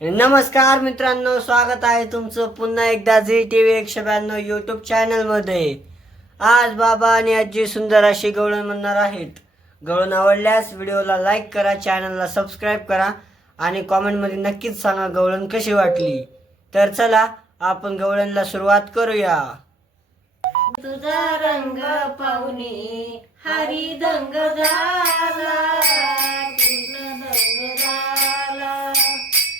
नमस्कार मित्रांनो, स्वागत आहे तुमचं पुन्हा एकदा झी TV 192 यूट्यूब चॅनलमध्ये। आज बाबा आणि आजी सुंदर अशी गवळण म्हणणार आहेत। गवळण आवडल्यास व्हिडिओला लाईक करा, चॅनलला सबस्क्राईब करा आणि कॉमेंटमध्ये नक्कीच सांगा गवळण कशी वाटली। तर चला आपण गवळणला सुरुवात करूया। तुझा रंग पाहुणी हरी दंग झाला, कृष्ण दंग झाला।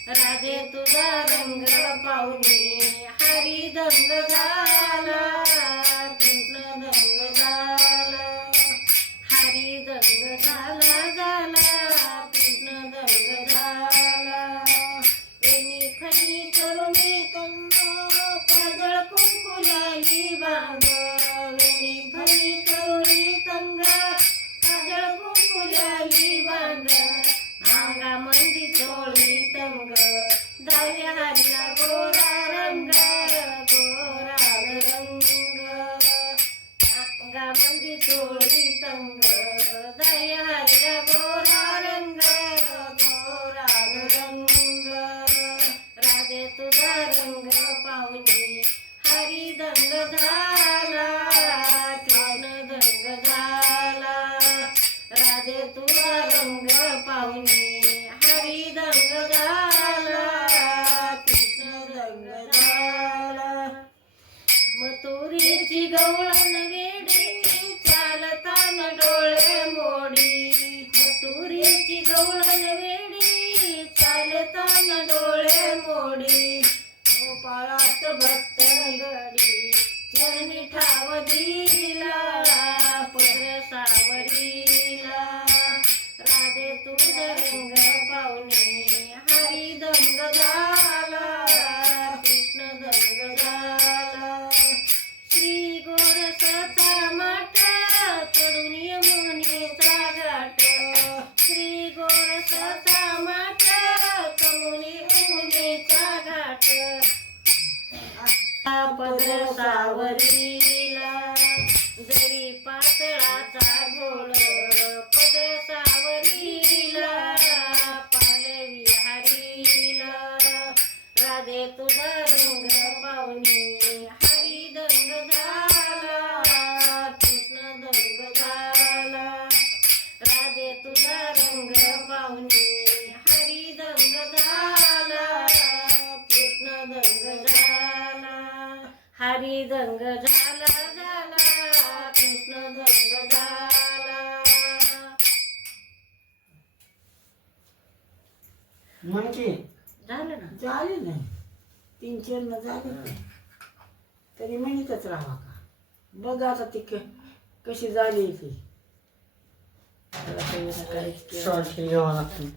राधे तुझा रंग पाहुणी हरी दंग झाला, कृष्ण दंग झाला। हरी दंग झाला कृष्ण दंग झाला। एनी फनी करुणी कंग काजळ कुंकुलाली बांग, एनी फनी करुणी कंग काजळ कुंकुलाली बांग। अंगामंदी चोळी तंग दाव्या हरला गोरा रंग, गोरा रंग। अंगामंदी चोळी तंग दाव्या हरला गोरा रंग, गोरा रंग। राधे तुझा रंग पाहुणी हरी दंग झाला, कृष्ण दंग झाला। राधे तुझा रंग पाहुणी हरी दंग झाला, कृष्ण दंग झाला। मथुरीची गवळण वेडी चालताना डोळे मोडी, मथुरीची गवळण वेडी चालताना डोळे मोडी। गोपाळात भक्त गडी चरणी ठाव दिला, पदर सावरीला। राधे तुझा रंग पाहुणी हरी दंग झाला, कृष्ण दंग झाला। श्री गोरसाचा माठ चढून यमुनेचा घाट, श्री गोरसाचा माठ चढून यमुनेचा घाट। पदर सावरीला जरी पातळाचा घोळ, पदर सावरीला पालवी हरीला। राधे तुझा रंग पाहुणी हरी दंग झाला, कृष्ण दंग झाला। राधे तुझा रंग पाहुणी हरी दंग झाला, कृष्ण दंग झाला। हरी दंग झाला कृष्ण दंग झाला। म्हणजे झालं ना? झाले नाही, 3-4 झाले नाही. तरी म्हणतच राहा का बघ आता ती कशी झाली ती. शॉर्ट घ्यावं लागतं।